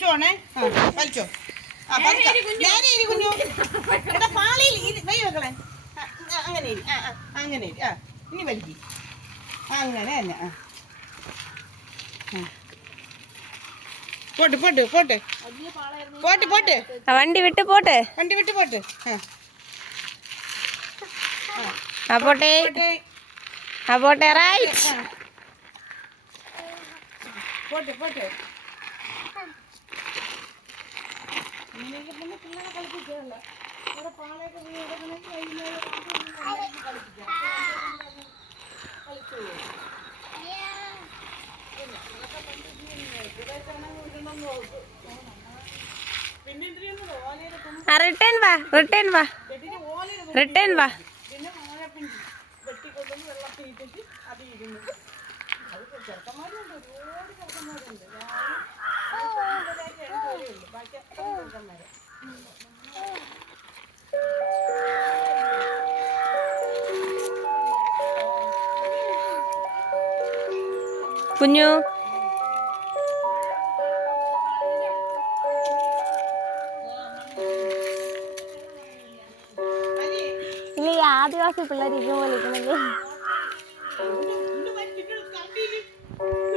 പിടിച്ചോണേ. വലിച്ചോ. നേരെ ഇരി കുഞ്ഞു. എടാ പാളിയിൽ കൈ വെക്കളെ. അങ്ങനെ ഇരി. അങ്ങനെ ഇരി. ഇനി വലിക്കും. അങ്ങനെ തന്നെ. Pot pot pot pot pot. വണ്ടി വിട്ട് പോട്ടെ. വണ്ടി വിട്ട് പോട്ട്. പോട്ടെ പോട്ടെ. റൈറ്റ്. Pot pot. റിട്ടേൺ വാ, റിട്ടേൺ വാ, റിട്ടേൺ വാ. പിന്നെ വാഴപ്പിണ്ടി വെട്ടിക്കൊണ്ടുവന്ന് വെള്ളത്തിൽ ഇട്ടിട്ട് അത് ഇരുന്നു. അത് ചെറുക്കന്മാരുണ്ട്, ഒരുപാട് ചെറുക്കന്മാരുണ്ട്. ബാക്കി അത്രയും ചെറുക്കന്മാര്. കുഞ്ഞു ഈ ആദിവാസി പിള്ളേർ ഇതുപോലെ ഇരിക്കണമെങ്കിൽ